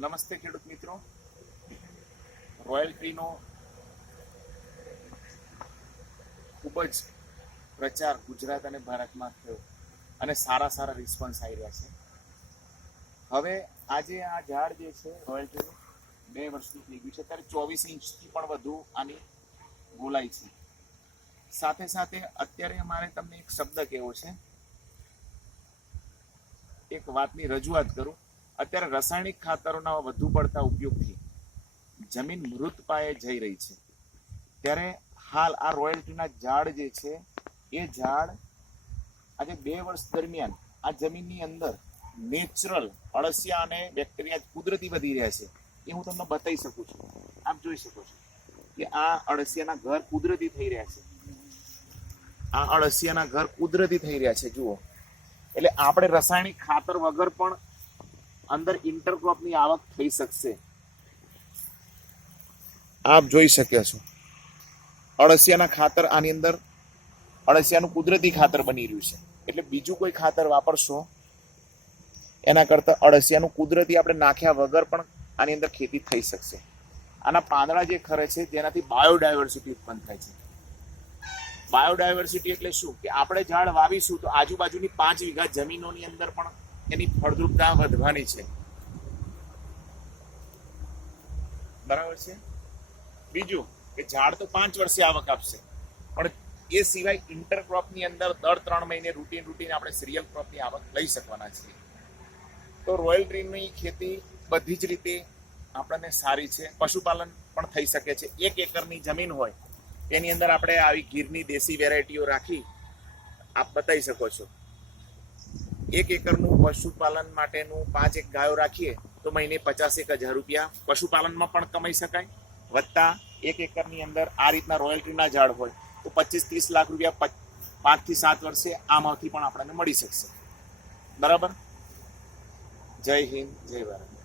નમસ્તે ખેડૂત મિત્રો. રોયલ ટ્રીનો ખૂબ જ પ્રચાર ગુજરાત અને ભારતમાં થયો અને સારા સારા રિસ્પોન્સ આવી રહ્યા છે. હવે આજે આ ઝાડ જે છે રોયલ ટ્રીનું બે વર્ષનું થઈ ગયું છે. ત્યારે ચોવીસ ઇંચથી પણ વધુ આની ગોલાઈ છે. સાથે સાથે અત્યારે મારે તમને એક શબ્દ કહેવો છે. એક વાતની રજૂઆત કરું. અત્યારે રાસાયણિક ખાતરોના વધુ પડતા ઉપયોગથી જમીન મૃત પાયે જઈ રહી છે. ત્યારે હાલ આ રોયલ્ટીના ઝાડ જે છે, એ ઝાડ આજે બે વર્ષ દરમિયાન આ જમીનની અંદર નેચરલ અળસિયા અને બેક્ટેરિયા કુદરતી વધી રહ્યા છે. એ હું તમને બતાવી શકું છું. આપ જોઈ શકો છો કે આ અળસિયાના ઘર કુદરતી થઈ રહ્યા છે. આ અળસિયાના ઘર કુદરતી થઈ રહ્યા છે, જુઓ. એટલે આપણે રાસાયણિક ખાતર વગર પણ અંદર ઇન્ટરક્રોપની આવક થઈ શકશે. આપ જોઈ શક્યા છો. અળસિયાના ખાતર આની અંદર, અળસિયાનું કુદરતી ખાતર બની રહ્યું છે. એટલે બીજું કોઈ ખાતર વાપરશો, એના કરતાં અળસિયાનું કુદરતી આપણે નાખ્યા વગર પણ આની અંદર ખેતી થઈ શકશે. આના પાંદડા જે ખરે છે, તેનાથી બાયોડાયવર્સિટી ઉત્પન્ન થાય છે. બાયોડાયવર્સિટી એટલે શું? કે આપણે ઝાડ વાવીશું તો આજુબાજુની પાંચ વીઘા જમીનોની અંદર પણ એની ફળદ્રુપતા વધવાની છે. બરાબર છે? બીજું કે ઝાડ તો પાંચ વર્ષે આવક આપશે, પણ એ સિવાય ઇન્ટરક્રોપની અંદર દર ત્રણ મહિને રૂટીન રૂટીન આપણે સિરિયલ ક્રોપની આવક લઈ શકવાના છીએ. તો રોયલ ટ્રીની ખેતી બધી જ રીતે આપણને સારી છે. પશુપાલન પણ થઈ શકે છે. એક એકરની જમીન હોય, એની અંદર આપણે આવી ગીરની દેશી વેરાયટીઓ રાખી આપ બતાવી શકો છો. એક એકરનું પશુપાલન માટેનું પાંચ એક ગાયો રાખીએ, તો મહિને પચાસ એક હજાર રૂપિયા. પશુપાલનમાં પણ કમાઈ શકાય. વત્તા એક એકરની અંદર આ રીતના રોયલ્ટીના ઝાડ હોય, તો પચીસ ત્રીસ લાખ રૂપિયા પાંચથી સાત વર્ષે આમાંથી પણ આપણને મળી શકશે. બરાબર? જય હિન્દ, જય ભારત.